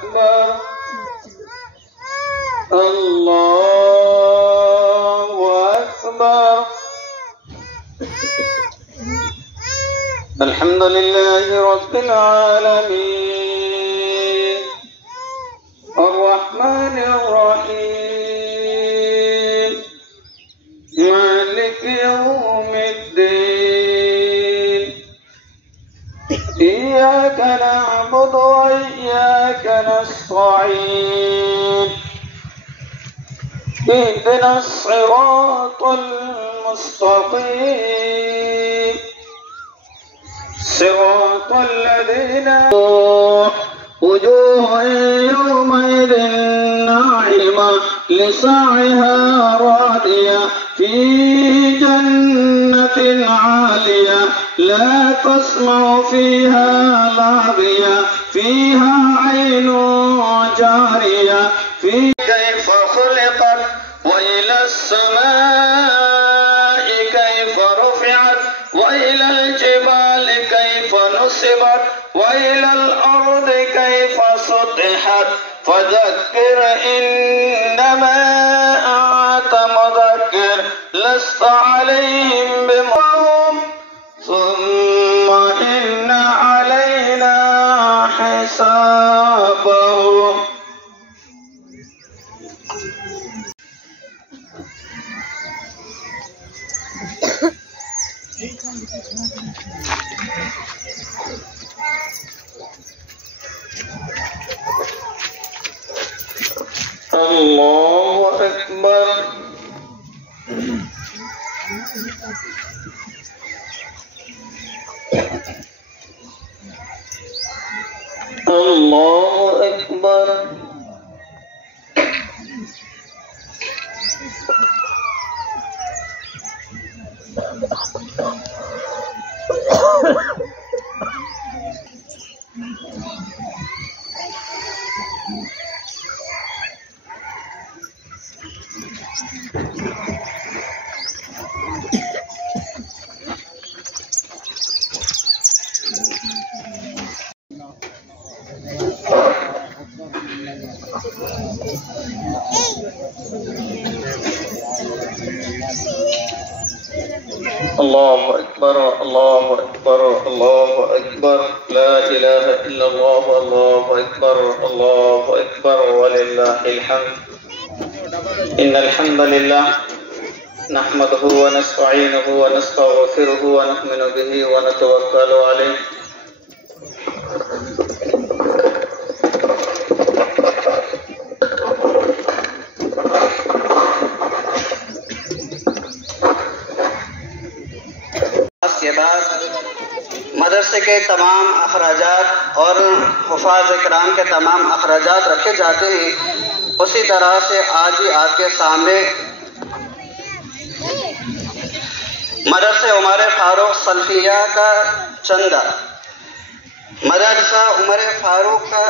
أكبر الله أكبر الحمد لله رب العالمين الرحمن الرحيم مالك يوم الدين إياك نعبد وإياك نستعين اهدنا الصراط المستقيم صراط الذين وجوه يومئذ ناعمة لسعيها راضية في جنة عالية لا تسمع فيها لاغية فيها عين جارية في كيف خلقت وإلى السماء كيف رفعت وإلى الجبال كيف نصبت وإلى الأرض كيف سطحت فذكر إنما أنت مذكر لست عليهم بمحرم ثم إن علينا حسابهم. الله أكبر الله أكبر الله أكبر الله أكبر الله أكبر لا إله إلا الله الله أكبر الله أكبر ولله الحمد. إن الحمد لله نحمده ونستعينه ونستغفره ونؤمن به ونتوكل عليه के बाद मदरसे के तमाम अखराजात और हुफ़ाज़ इकराम के तमाम अखराजात रखे जाते हैं, उसी तरह से आज ही आपके सामने मदरसे उमर फारूक सल्फिया का चंदा, मदरसा उमर फारूक का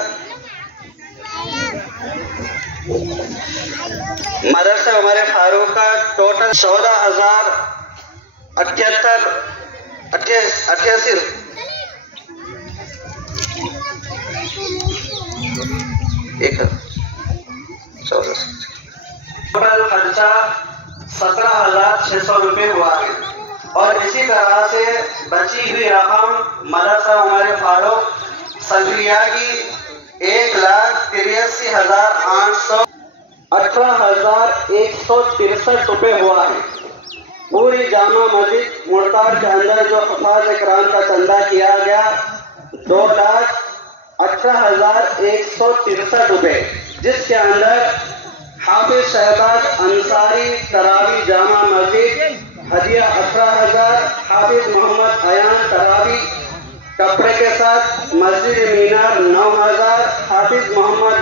मदरसा उमर फारूक का टोटल 14,088 टोटल खर्चा 17,600 रुपये हुआ है। और इसी तरह से बची हुई रकम मदरसा उमर फारूक सल्फिया की 1,83,818,163 रुपये हुआ है। पूरी जामा मस्जिद मुर्तार के अंदर जो हुफ़ाज़ इकराम का चंदा किया गया 2,18,163 रुपये, जिसके अंदर हाफिज शहबाज अंसारी तरावी जामा मस्जिद हदिया 18,000, हाफिज मोहम्मद अयान तरावी कपड़े के साथ मस्जिद मीनार 9,000, हाफिज मोहम्मद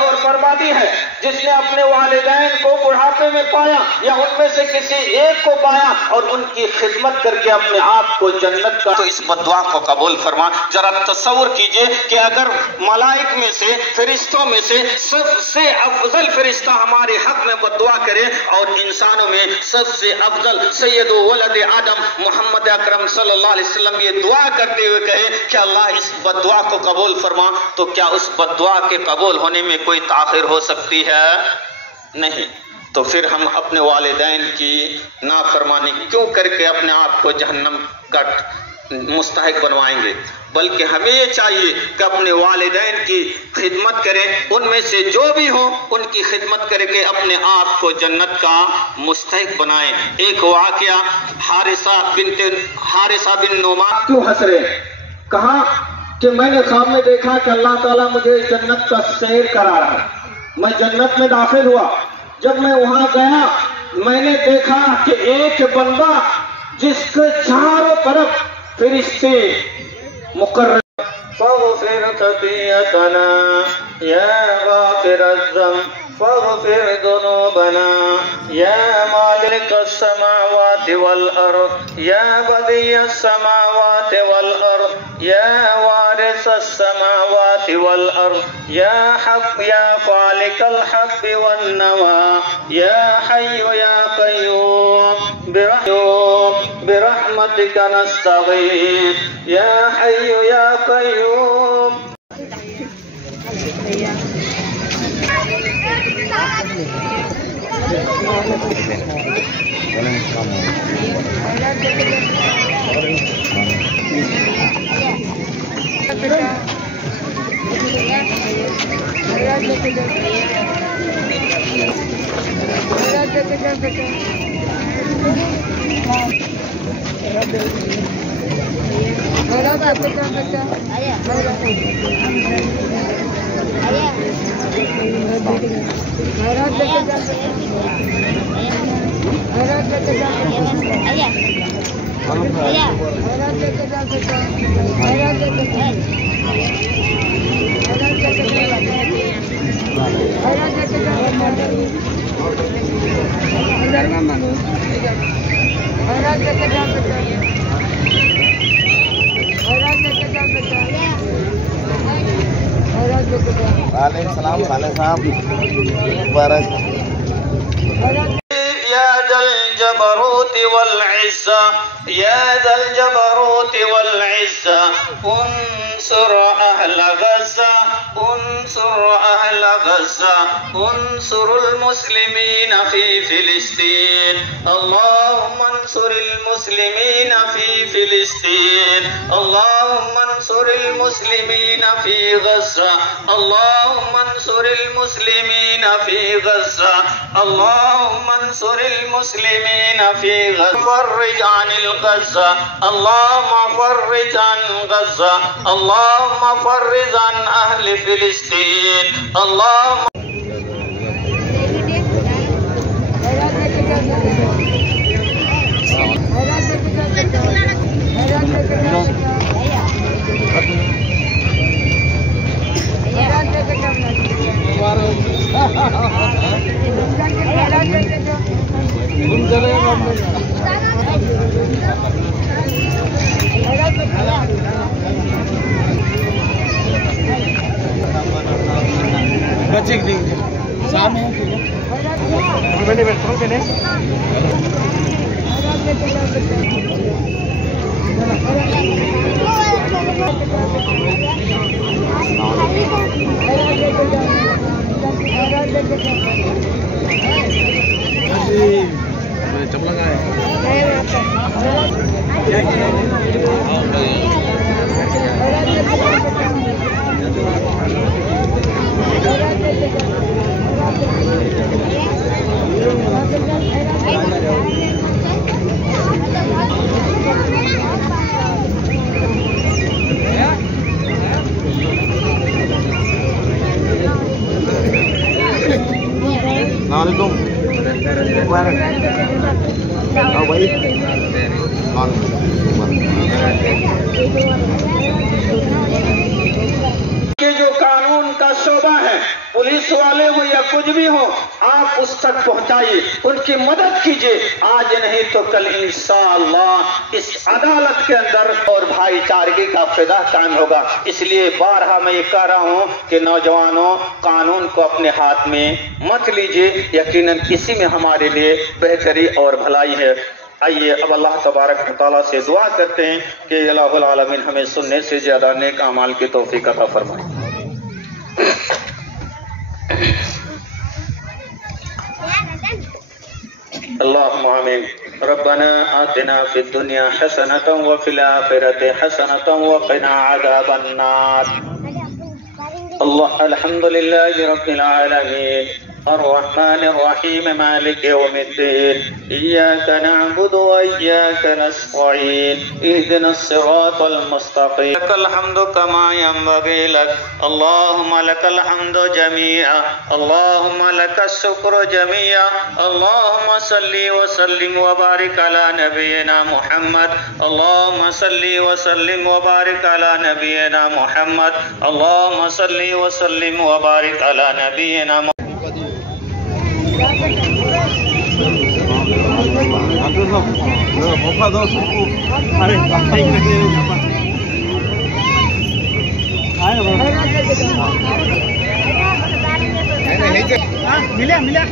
और बर्बादी है। जिसने अपने वालिदैन को बुढ़ापे में पाया या उनमें से किसी एक को पाया और उनकी खिदमत करके अपने आप को जन्नत का, तो इस बद्दुआ को कबूल फरमा। जरा तसव्वुर कीजिए कि अगर मलाइक में से, फरिश्तों में से सबसे अफजल फरिश्ता हमारे हक में बद्दुआ करे और इंसानों में सबसे अफजल सैयद वलद आदम मोहम्मद अकरम सल्लल्लाहु अलैहि वसल्लम ये दुआ करते हुए कहे कि अल्लाह इस बद्दुआ को कबूल फरमा, तो क्या उस बद्दुआ के कबूल होने में कोई ताखिर हो सकती है? नहीं। तो फिर हम अपने वालिदैन की नाफरमानी क्यों करके अपने आप को जहन्नम का मुस्तहिक बनवाएंगे? बल्कि हमें ये चाहिए कि अपने वालिदैन की खिदमत करें, उनमें से जो भी हो उनकी खिदमत करके अपने आप को जन्नत का मुस्तहिक बनाएं। एक वाक़या हारिसा बिन नुमान। क्यों हंस रहे? कहा कि मैंने ख्वाब में देखा कि अल्लाह ताला मुझे जन्नत का सैर करा रहा है। मैं जन्नत में दाखिल हुआ। जब मैं वहां गया मैंने देखा कि एक बंदा जिसके चारों तरफ फरिश्ते मुकर्रर। फ़ग़फ़िर ख़तीअतना या गाफ़िर अज़्ज़म फ़ग़फ़िर ज़ुनूबना या मालिक अस्समावाति वल अर्ज़ या बदिय्यस समावाति वल अर्ज़ या वारिस अस्समावाति वल अर्ज़ या हक़ या फ़ालिकल हक़्क़ि वन नवा या हय्यु या क़य्यूम बिरहमतिका नस्तगीथ या हय्यु या क़य्यूम। वालेकुम सलाम साहब मुबारक। या दल जबरूत वल इज़्ज़ा या दल जबरूत वल इज़्ज़ा उन्सुर अहल गज़्ज़ा उन्सुर अहल गज़्ज़ा उन्सुरुल मुस्लिमीन फी फिलिस्तीन अल्लाहुम्मा अन्सुरिल मुस्लिमीन फी फिलिस्तीन अल्लाहुम्मा अन्सुरिल मुस्लिमीन फी गज़्ज़ा अल्लाहुम्मा अन्सुरिल मुस्लिमीन फी गज़्ज़ा अल्लाहुम्मा अन्सुरिल मुस्लिमीन फी गज़्ज़ा फर्रिज अनिल गज़्ज़ा अल्लाहुम्मा फर्रिज अन गज़्ज़ा अल्लाहुम्मा फर्रिज अन अहल फिलिस्तीन अल्लाहुम्मा। बच्चे देंगे सामने मैंने बैठा मैंने चपला का ये जो कानून का शोबा है, पुलिस वाले हो या कुछ भी हो, आप उस तक पहुंचाइए, उनकी मदद कीजिए। आज नहीं तो कल इंशाअल्लाह इस अदालत के अंदर और भाईचारे का फायदा कायम होगा। इसलिए बारहा मैं ये कह रहा हूँ कि नौजवानों, कानून को अपने हाथ में मत लीजिए, यकीनन इसी में हमारे लिए बेहतरी और भलाई है। आइए अब अल्लाह तबारक व तआला से दुआ करते हैं कि इलाहुल आलमीन हमें सुनने से ज्यादा नेक अमाल की तौफीक अता फरमाए। अल्लाहुम्मा आमीन। रब्बना आतिना फिद दुनिया हसनतन व फिल आखिरति हसनतन व क़िना अज़ाबन नार। अल्हम्दुलिल्लाहि रब्बिल आलमीन अर्रहमानिर रहीम मालिक यौमिद्दीन इय्याका नअबुदु व इय्याका नस्तईन इहदिनस सिरातल मुस्तक़ीम लकल हम्दु कमा यंबगी लक अल्लाहुम्मा लकल हम्दु जमीआ अल्लाहुम्मा लकस शुक्र जमीआ अल्लाहुम्मा सल्ली व सल्लिम व बारिक अला नबियना मुहम्मद अल्लाहुम्मा सल्ली व सल्लिम व बारिक अला नबियना मुहम्मद अल्लाहुम्मा सल्ली व सल्लिम व बारिक अला नबियना मिला मिला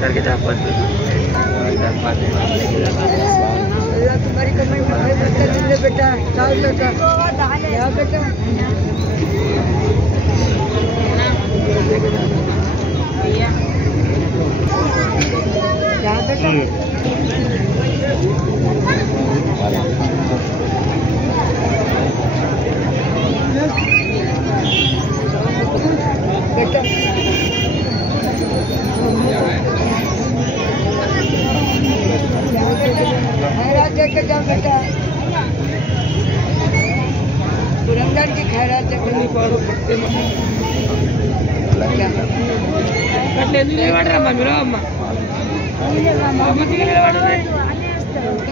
करके तुम्हारी कमेंट बेटा बेटा बेटा रमजान की खैरात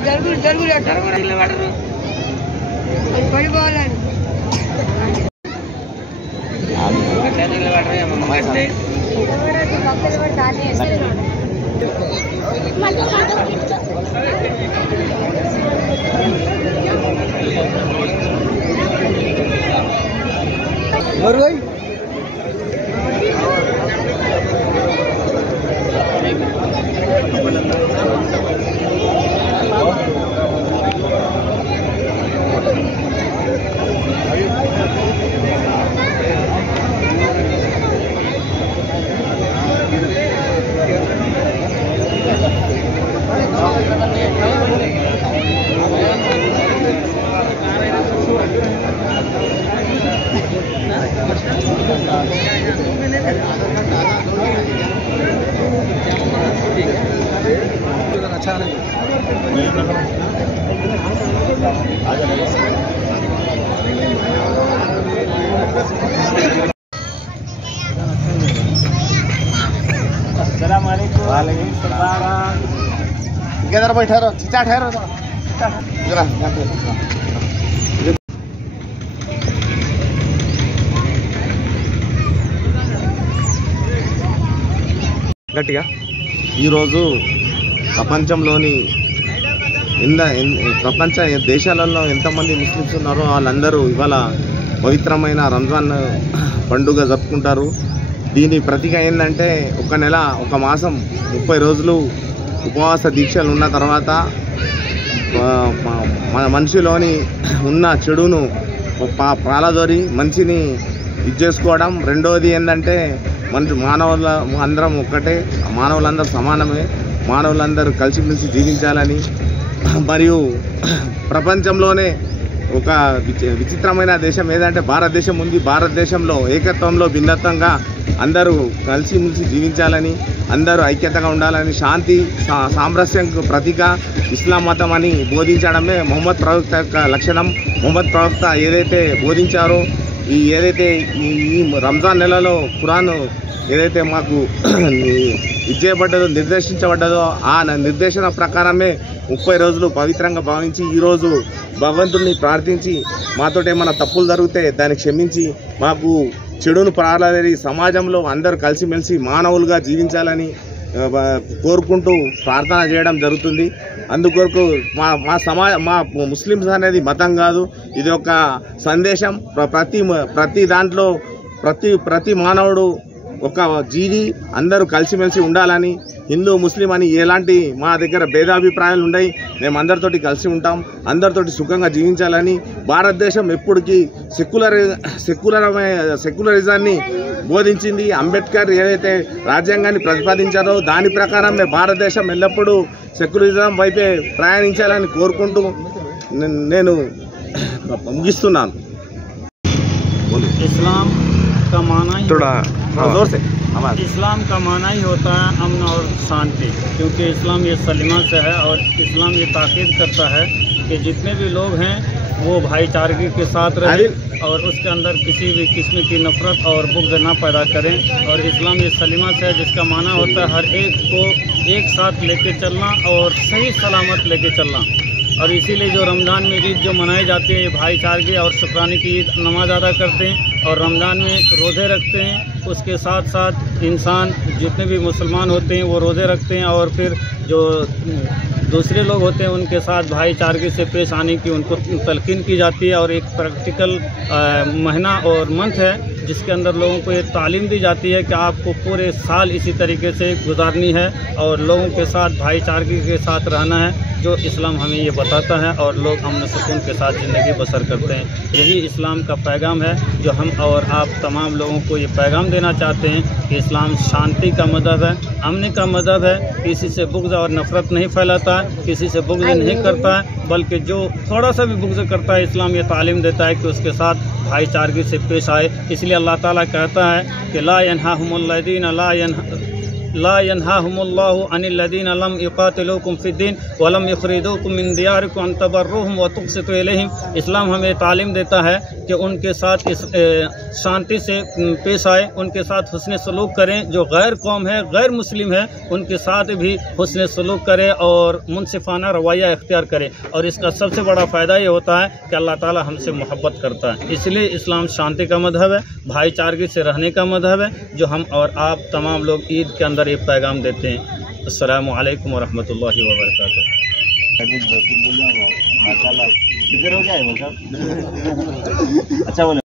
जरूर जरूर बड़ी बॉल है इधर बैठे रहो, चिचा ठहरो గట్టిగా ఈరోజు ప్రపంచంలోని ప్రపంచ దేశాలలో ఎంతమంది ముస్లిమ్స్ ఉన్నారో వాళ్ళందరూ ఇవాళ పవిత్రమైన రంజాన్ పండుగ జరుపుకుంటారు. దీని ప్రతీక ఏంటంటే ఒక నెల, ఒక మాసం, 30 రోజులు ఉపవాస దీక్షలు ఉన్న తర్వాత మన మనిషిలోని ఉన్న చెడును పాలదోరి మంచిని చేసుకోవడం. రెండవది ఏంటంటే మానవుల అందరం ఒక్కటే, మానవులందరూ సమానమే, మానవులందరూ కలిసిమెలిసి జీవించాలని, మరియు ప్రపంచంలోనే ఒక విచిత్రమైన దేశం ఏదంటే భారతదేశం ఉంది. భారతదేశంలో ఏకత్వంలో భిన్నత్వంగా అందరూ కలిసిమెలిసి జీవించాలని, అందరూ ఐక్యతగా ఉండాలని, శాంతి సామరస్యంకు ప్రతీక ఇస్లాం మతం అని బోధించడమే మొహమ్మద్ ప్రవక్త యొక్క లక్షణం. మొహమ్మద్ ప్రవక్త ఏదైతే బోధించారో, ఏదైతే ఈ రంజాన్ నెలలో ఖురాన్ ఏదైతే మాకు ఇచ్చేయబడ్డదో, నిర్దేశించబడ్డదో ఆ నిర్దేశన ప్రకారమే 30 రోజులు పవిత్రంగా భావించి ఈరోజు భగవంతుడిని ప్రార్థించి మాతోటి ఏమైనా తప్పులు జరిగితే దాన్ని క్షమించి మాకు చెడును ప్రారంభి సమాజంలో అందరూ కలిసిమెలిసి మానవులుగా జీవించాలని కోరుకుంటూ ప్రార్థన చేయడం జరుగుతుంది. అందుకొరకు మా ముస్లిమ్స్ అనేది మతం కాదు, ఇది ఒక సందేశం. ప్రతి దాంట్లో ప్రతి మానవుడు ఒక జీవి, అందరూ కలిసిమెలిసి ఉండాలని, హిందూ ముస్లిం అని ఎలాంటి మా దగ్గర భేదాభిప్రాయాలు ఉన్నాయి, మేము అందరితోటి కలిసి ఉంటాం, అందరితోటి సుఖంగా జీవించాలని. భారతదేశం ఎప్పటికీ సెక్యులరిజాన్ని బోధించింది. అంబేద్కర్ ఏదైతే రాజ్యాంగాన్ని ప్రతిపాదించారో దాని ప్రకారమే భారతదేశం ఎల్లప్పుడూ సెక్యులరిజం వైపే ప్రయాణించాలని కోరుకుంటూ నేను ముగిస్తున్నాను. इस्लाम का माना ही थोड़ा जोर से इस्लाम का माना ही होता है अमन और शांति, क्योंकि इस्लाम ये सलीमा से है और इस्लाम ये ताकीद करता है कि जितने भी लोग हैं वो भाईचारगी के साथ रहें और उसके अंदर किसी भी किस्म की नफरत और बुग़्ज़ ना पैदा करें। और इस्लाम ये सलीमा से है जिसका माना होता है हर एक को एक साथ लेके चलना और सही सलामत लेके चलना। और इसीलिए जो रमज़ान में ईद जो मनाई जाती है, ये भाईचारगी और शुक्राने की ईद नमाज अदा करते हैं और रमज़ान में रोज़े रखते हैं। उसके साथ साथ इंसान जितने भी मुसलमान होते हैं वो रोज़े रखते हैं और फिर जो दूसरे लोग होते हैं उनके साथ भाईचारगी से पेश आने की उनको तलकीन की जाती है। और एक प्रैक्टिकल महीना और मंथ है जिसके अंदर लोगों को ये तालीम दी जाती है कि आपको पूरे साल इसी तरीके से गुजारनी है और लोगों के साथ भाईचारगी के साथ रहना है, जो इस्लाम हमें ये बताता है। और लोग अमन सुकून के साथ ज़िंदगी बसर करते हैं। यही इस्लाम का पैगाम है जो हम और आप तमाम लोगों को ये पैगाम देना चाहते हैं कि इस्लाम शांति का मज़हब है, अमन का मज़हब है, किसी से बुग़्ज़ और नफ़रत नहीं फैलाता है, किसी से बुग़्ज़ नहीं करता है, बल्कि जो थोड़ा सा भी बुग़्ज़ करता है इस्लाम ये तालीम देता है कि उसके साथ भाईचारगी से पेश आए। इसलिए अल्लाह ताला कहता है कि ला यनहाहुमुल्लज़ीना ला यनहाहुमुल्लाहु अनिल्लज़ीना लम युक़ातिलूकुम फ़िद्दीन व लम युख़रिजूकुम मिन दियारिकुम अन तबर्रुहुम व तुक़सितू इलैहिम। इस्लाम हमें तालीम देता है कि उनके साथ इस शांति से पेश आए, उनके साथ हुस्न सलूक करें। जो गैर कौम है, गैर मुस्लिम है, उनके साथ भी हुस्न सलूक करें और मुनसिफ़ाना रवैया इख्तियार करें। और इसका सबसे बड़ा फ़ायदा ये होता है कि अल्लाह ताला हमसे मोहब्बत करता है। इसलिए इस्लाम शांति का मज़हब है, भाईचारगी से रहने का मज़हब है, जो हम और आप तमाम लोग ईद के अंदर एक पैगाम देते हैं। अस्सलामु अलैकुम वरहमतुल्लाहि वबरकातुहू। अच्छा बोले।